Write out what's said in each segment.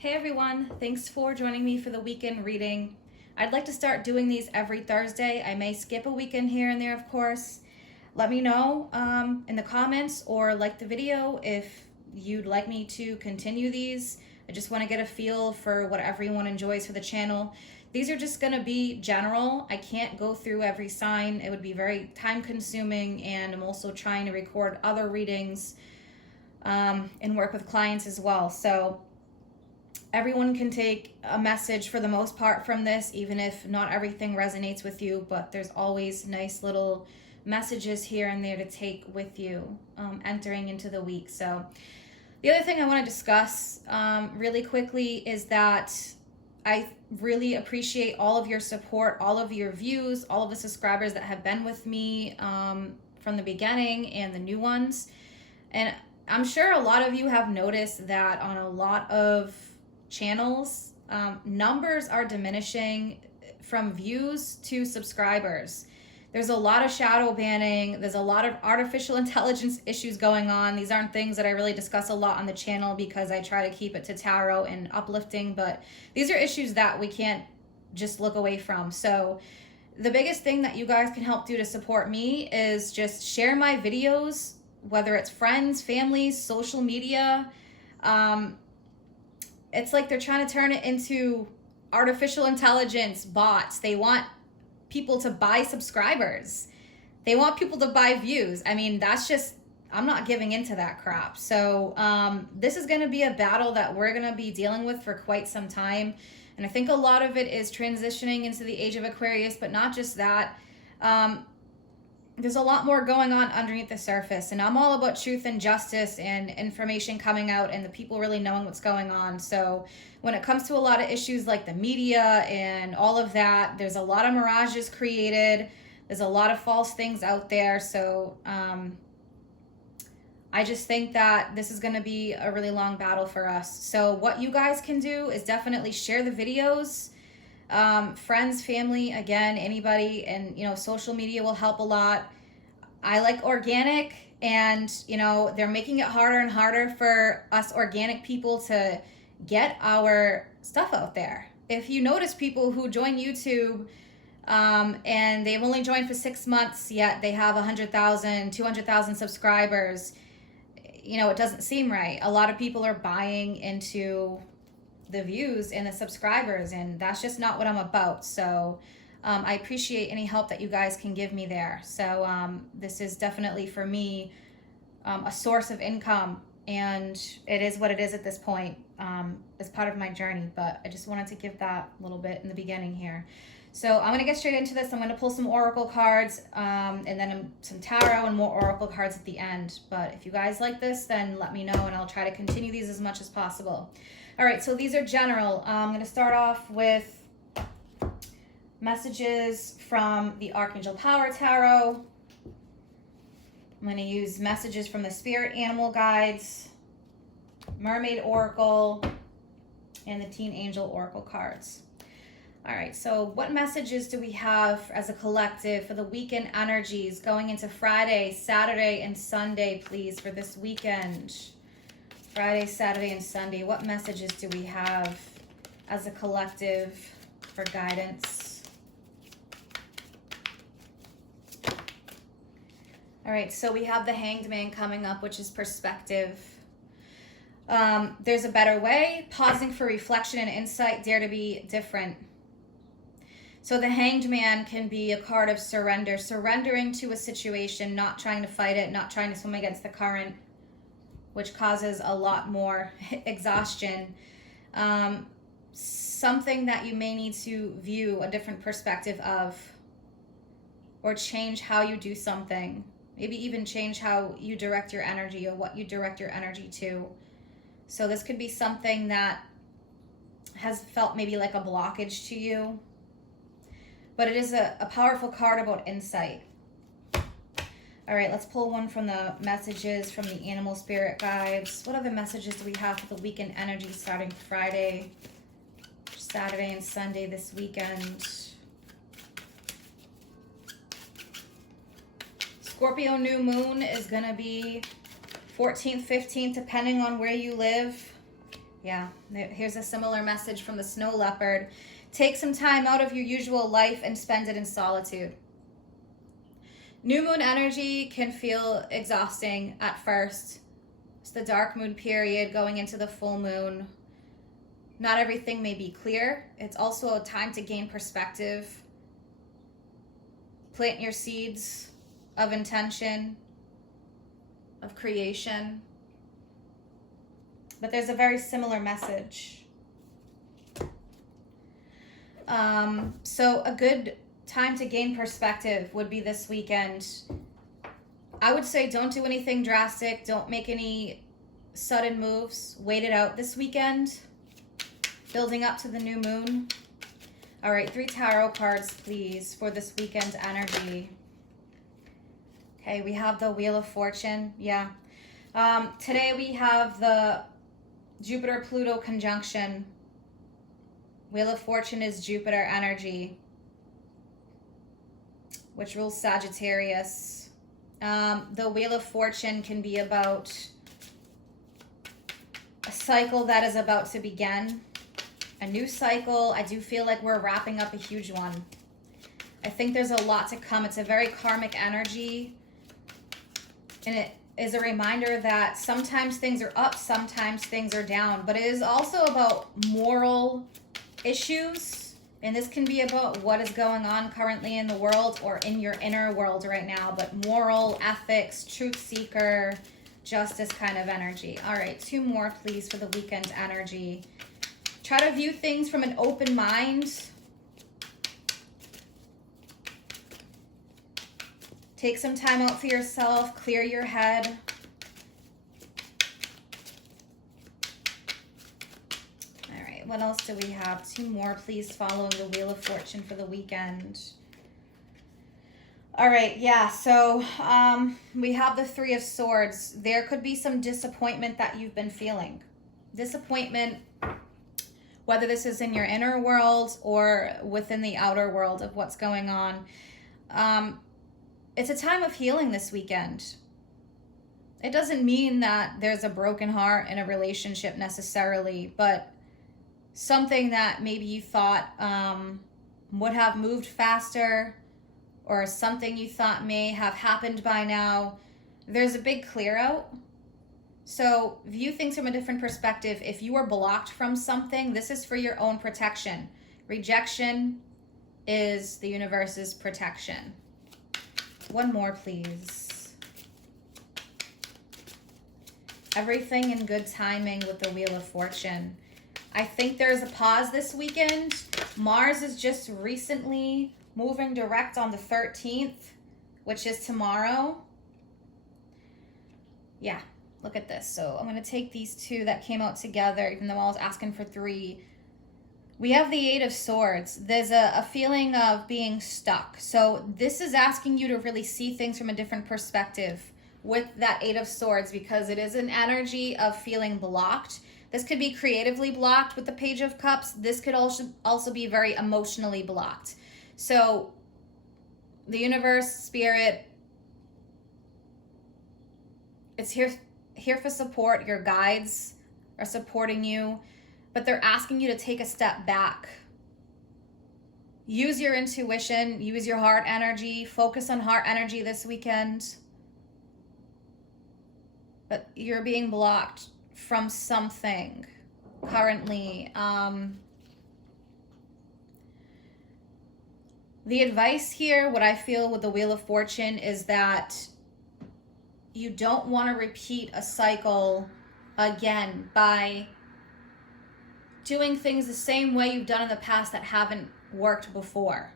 Hey everyone, thanks for joining me for the weekend reading. I'd like to start doing these every Thursday. I may skip a weekend here and there, of course. Let me know in the comments or like the video if you'd like me to continue these. I just want to get a feel for what everyone enjoys for the channel. These are just going to be general. I can't go through every sign. It would be very time consuming, and I'm also trying to record other readings and work with clients as well. So everyone can take a message for the most part from this, even if not everything resonates with you, but there's always nice little messages here and there to take with you entering into the week. So the other thing I want to discuss really quickly is that I really appreciate all of your support, all of your views, all of the subscribers that have been with me from the beginning and the new ones. And I'm sure a lot of you have noticed that on a lot of channels, numbers are diminishing from views to subscribers. There's a lot of shadow banning. There's a lot of artificial intelligence issues going on. These aren't things that I really discuss a lot on the channel because I try to keep it to tarot and uplifting, but these are issues that we can't just look away from. So the biggest thing that you guys can help do to support me is just share my videos, whether it's friends, families, social media. It's like they're trying to turn it into artificial intelligence bots. They want people to buy subscribers. They want people to buy views. I mean, that's just, I'm not giving into that crap. So this is going to be a battle that we're going to be dealing with for quite some time. And I think a lot of it is transitioning into the age of Aquarius, but not just that. There's a lot more going on underneath the surface, and I'm all about truth and justice and information coming out and the people really knowing what's going on. So when it comes to a lot of issues like the media and all of that, there's a lot of mirages created. There's a lot of false things out there. So I just think that this is going to be a really long battle for us. So what you guys can do is definitely share the videos. Friends, family, again, anybody, and social media will help a lot. I like organic, and they're making it harder and harder for us organic people to get our stuff out there. If you notice people who join YouTube and they've only joined for 6 months, yet they have 100,000, 200,000 subscribers, it doesn't seem right. A lot of people are buying into the views and the subscribers, and that's just not what I'm about. So I appreciate any help that you guys can give me there. So this is definitely for me a source of income, and it is what it is at this point as part of my journey, but I just wanted to give that a little bit in the beginning here. So I'm going to get straight into this. I'm going to pull some oracle cards and then some tarot and more oracle cards at the end. But if you guys like this, then let me know and I'll try to continue these as much as possible. All right, so these are general. I'm going to start off with messages from the Archangel Power Tarot. I'm going to use messages from the Spirit Animal Guides, Mermaid Oracle, and the Teen Angel Oracle cards. All right, so what messages do we have as a collective for the weekend energies going into Friday, Saturday, and Sunday, please, for this weekend? Friday, Saturday, and Sunday. What messages do we have as a collective for guidance? All right, so we have the Hanged Man coming up, which is perspective. There's a better way, pausing for reflection and insight, dare to be different. So the Hanged Man can be a card of surrender, surrendering to a situation, not trying to fight it, not trying to swim against the current, which causes a lot more exhaustion. Something that you may need to view a different perspective of, or change how you do something. Maybe even change how you direct your energy or what you direct your energy to. So this could be something that has felt maybe like a blockage to you. But it is a powerful card about insight. All right, let's pull one from the messages from the Animal Spirit Guides. What other messages do we have for the weekend energy starting Friday, Saturday, and Sunday this weekend? Scorpio new moon is going to be 14th, 15th, depending on where you live. Yeah, here's a similar message from the snow leopard. Take some time out of your usual life and spend it in solitude. New moon energy can feel exhausting at first. It's the dark moon period going into the full moon. Not everything may be clear. It's also a time to gain perspective. Plant your seeds of intention, of creation. But there's a very similar message. So a good time to gain perspective would be this weekend. I would say don't do anything drastic. Don't make any sudden moves. Wait it out this weekend. Building up to the new moon. All right, 3 tarot cards, please, for this weekend energy. Okay, we have the Wheel of Fortune. Yeah. Today we have the Jupiter-Pluto conjunction. Wheel of Fortune is Jupiter energy, which rules Sagittarius. The Wheel of Fortune can be about a cycle that is about to begin. A new cycle. I do feel like we're wrapping up a huge one. I think there's a lot to come. It's a very karmic energy. And it is a reminder that sometimes things are up, sometimes things are down. But it is also about moral issues. And this can be about what is going on currently in the world or in your inner world right now. But moral, ethics, truth seeker, justice kind of energy. All right, 2 more, please, for the weekend energy. Try to view things from an open mind. Take some time out for yourself. Clear your head. All right, what else do we have? 2 more, please, following the Wheel of Fortune for the weekend. All right, yeah, so we have the 3 of Swords. There could be some disappointment that you've been feeling. Disappointment, whether this is in your inner world or within the outer world of what's going on. It's a time of healing this weekend. It doesn't mean that there's a broken heart in a relationship necessarily, but something that maybe you thought would have moved faster, or something you thought may have happened by now. There's a big clear out. So view things from a different perspective. If you are blocked from something, this is for your own protection. Rejection is the universe's protection. 1 more, please. Everything in good timing with the Wheel of Fortune. I think there's a pause this weekend. Mars is just recently moving direct on the 13th, which is tomorrow. Yeah. Look at this. So I'm going to take these 2 that came out together, even though I was asking for 3. We have the 8 of Swords. There's a feeling of being stuck. So this is asking you to really see things from a different perspective with that 8 of Swords, because it is an energy of feeling blocked. This could be creatively blocked with the Page of Cups. This could also be very emotionally blocked. So the universe, spirit, it's here for support. Your guides are supporting you, but they're asking you to take a step back. Use your intuition, use your heart energy, focus on heart energy this weekend. But you're being blocked from something currently. The advice here, what I feel with the Wheel of Fortune, is that you don't want to repeat a cycle again by doing things the same way you've done in the past that haven't worked before.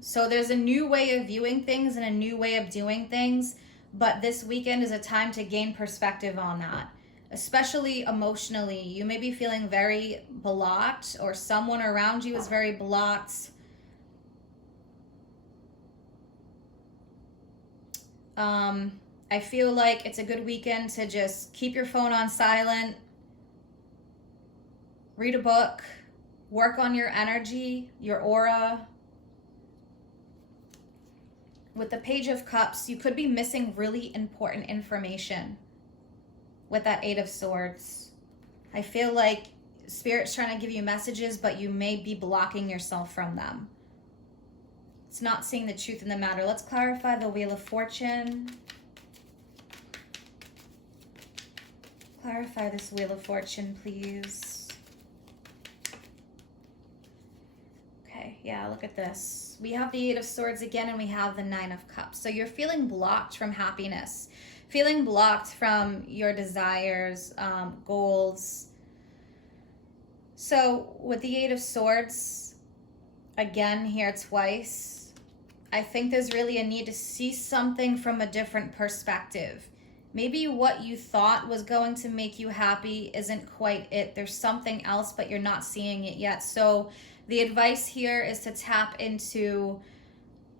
So there's a new way of viewing things and a new way of doing things, but this weekend is a time to gain perspective on that, especially emotionally. You may be feeling very blocked, or someone around you is very blocked. I feel like it's a good weekend to just keep your phone on silent, read a book, work on your energy, your aura. With the Page of Cups, you could be missing really important information with that 8 of Swords. I feel like Spirit's trying to give you messages, but you may be blocking yourself from them. It's not seeing the truth in the matter. Let's clarify the Wheel of Fortune. Clarify this Wheel of Fortune, please. Okay, yeah, look at this. We have the Eight of Swords again, and we have the Nine of Cups. So you're feeling blocked from happiness, feeling blocked from your desires, goals. So with the Eight of Swords, again here twice, I think there's really a need to see something from a different perspective. Maybe what you thought was going to make you happy isn't quite it. There's something else, but you're not seeing it yet. So the advice here is to tap into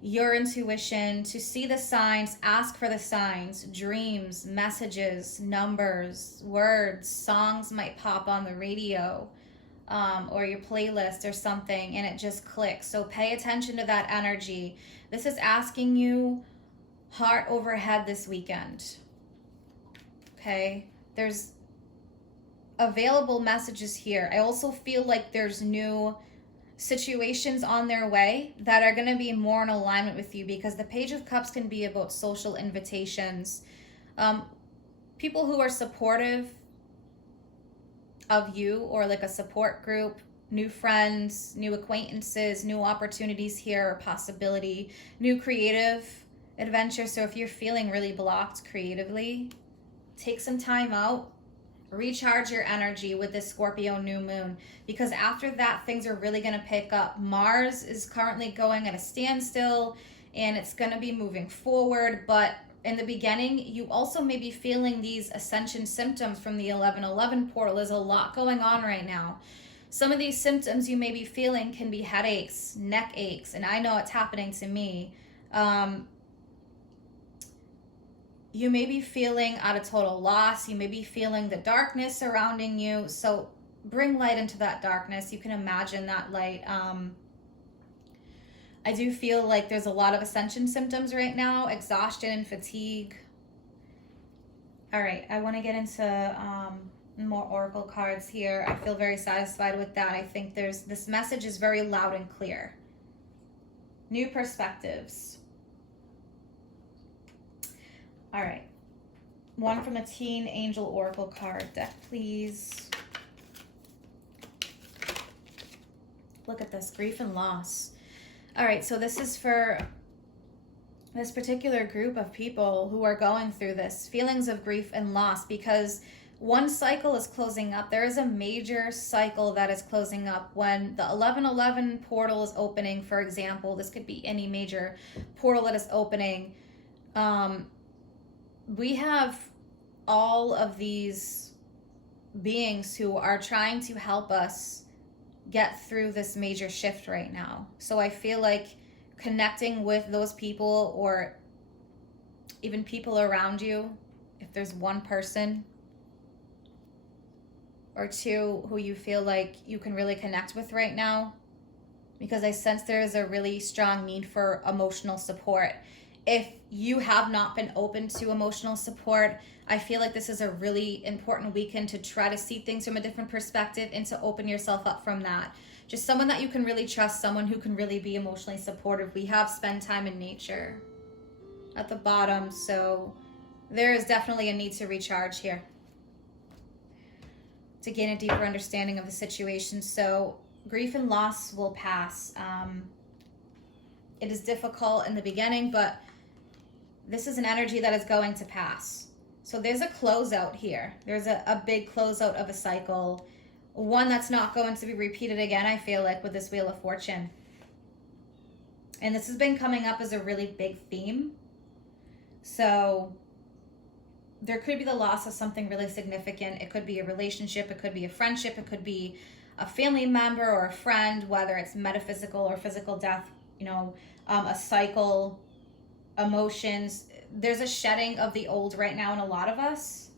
your intuition, to see the signs, ask for the signs, dreams, messages, numbers, words, songs might pop on the radio. Or your playlist or something, and it just clicks. So pay attention to that energy. This is asking you heart over head this weekend. Okay? There's available messages here. I also feel like there's new situations on their way that are going to be more in alignment with you, because the Page of Cups can be about social invitations. People who are supportive of you, or like a support group, new friends, new acquaintances, new opportunities here, or possibility, new creative adventure. So if you're feeling really blocked creatively, take some time out, recharge your energy with this Scorpio new moon, because after that, things are really going to pick up. Mars is currently going at a standstill, and it's going to be moving forward, but in the beginning, you also may be feeling these ascension symptoms from the 1111 portal. There's a lot going on right now. Some of these symptoms you may be feeling can be headaches, neck aches, and I know it's happening to me. You may be feeling at a total loss. You may be feeling the darkness surrounding you. So bring light into that darkness. You can imagine that light. I do feel like there's a lot of ascension symptoms right now, exhaustion and fatigue. All right, I want to get into more oracle cards here. I feel very satisfied with that. I think this message is very loud and clear. New perspectives. All right, one from the Teen Angel Oracle card deck, please. Look at this, grief and loss. All right, so this is for this particular group of people who are going through this, feelings of grief and loss, because one cycle is closing up. There is a major cycle that is closing up when the 1111 portal is opening, for example. This could be any major portal that is opening. We have all of these beings who are trying to help us get through this major shift right now. So I feel like connecting with those people, or even people around you, if there's one person or two who you feel like you can really connect with right now, because I sense there is a really strong need for emotional support. If you have not been open to emotional support, I feel like this is a really important weekend to try to see things from a different perspective and to open yourself up from that. Just someone that you can really trust, someone who can really be emotionally supportive. We have spend time in nature at the bottom, so there is definitely a need to recharge here, to gain a deeper understanding of the situation. So grief and loss will pass. It is difficult in the beginning, but this is an energy that is going to pass. So there's a closeout here. There's a big closeout of a cycle. One that's not going to be repeated again, I feel like, with this Wheel of Fortune. And this has been coming up as a really big theme. So there could be the loss of something really significant. It could be a relationship. It could be a friendship. It could be a family member or a friend, whether it's metaphysical or physical death, a cycle, emotions. There's a shedding of the old right now in a lot of us,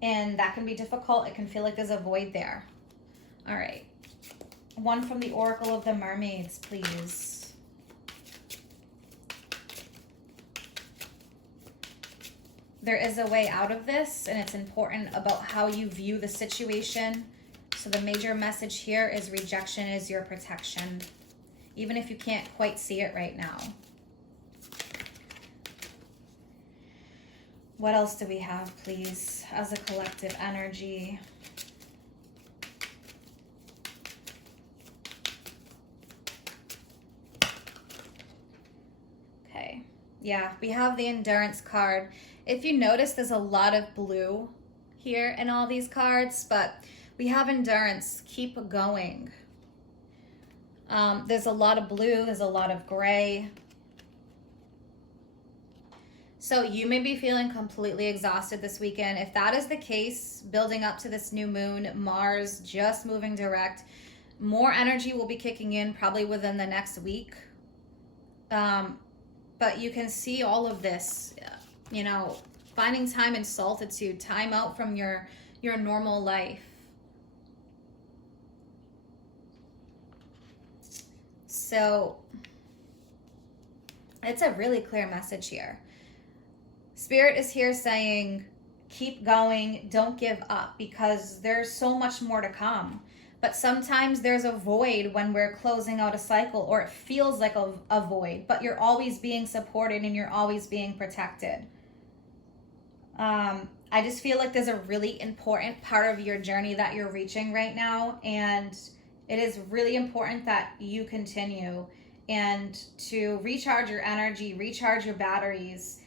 and that can be difficult. It can feel like there's a void there. All right, one from the Oracle of the Mermaids, please. there is a way out of this, and it's important about how you view the situation. So the major message here is rejection is your protection, even if you can't quite see it right now. What else do we have, please, as a collective energy? Okay. Yeah, we have the endurance card. If you notice, there's a lot of blue here in all these cards, but we have endurance. Keep going. There's a lot of blue. There's a lot of gray. So you may be feeling completely exhausted this weekend. If that is the case, building up to this new moon, Mars just moving direct, more energy will be kicking in probably within the next week. But you can see all of this, you know, finding time in solitude, time out from your normal life. So it's a really clear message here. Spirit is here saying, keep going, don't give up, because there's so much more to come. But sometimes there's a void when we're closing out a cycle, or it feels like a void, but you're always being supported and you're always being protected. I just feel like there's a really important part of your journey that you're reaching right now, and it is really important that you continue and to recharge your energy, recharge your batteries.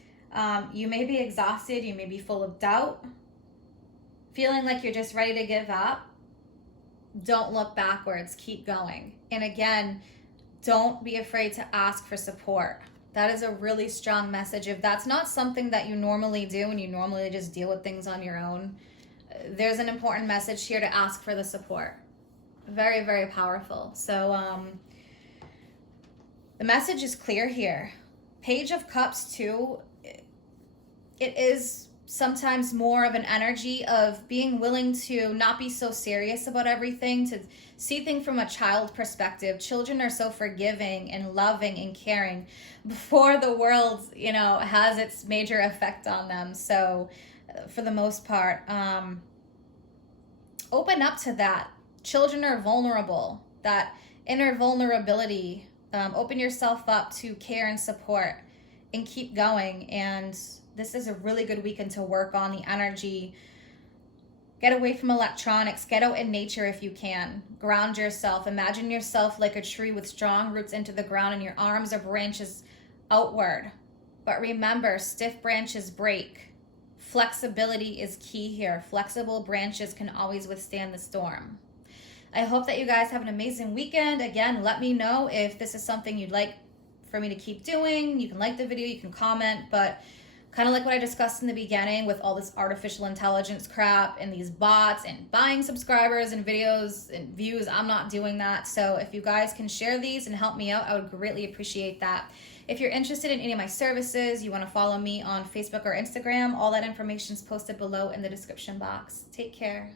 You may be exhausted, you may be full of doubt, feeling like you're just ready to give up. Don't look backwards, keep going. And again, don't be afraid to ask for support. That is a really strong message. If that's not something that you normally do and you normally just deal with things on your own, there's an important message here to ask for the support. Very, very powerful. So the message is clear here. Page of Cups too, it is sometimes more of an energy of being willing to not be so serious about everything, to see things from a child perspective. Children are so forgiving and loving and caring before the world, you know, has its major effect on them. So for the most part, open up to that. Children are vulnerable, that inner vulnerability. Open yourself up to care and support and keep going. And this is a really good weekend to work on the energy. Get away from electronics. Get out in nature if you can. Ground yourself. Imagine yourself like a tree with strong roots into the ground and your arms or branches outward. But remember, stiff branches break. Flexibility is key here. Flexible branches can always withstand the storm. I hope that you guys have an amazing weekend. Again, let me know if this is something you'd like for me to keep doing. You can like the video, you can comment, but kind of like what I discussed in the beginning with all this artificial intelligence crap and these bots and buying subscribers and videos and views, I'm not doing that. So if you guys can share these and help me out, I would greatly appreciate that. If you're interested in any of my services, you want to follow me on Facebook or Instagram, all that information is posted below in the description box. Take care.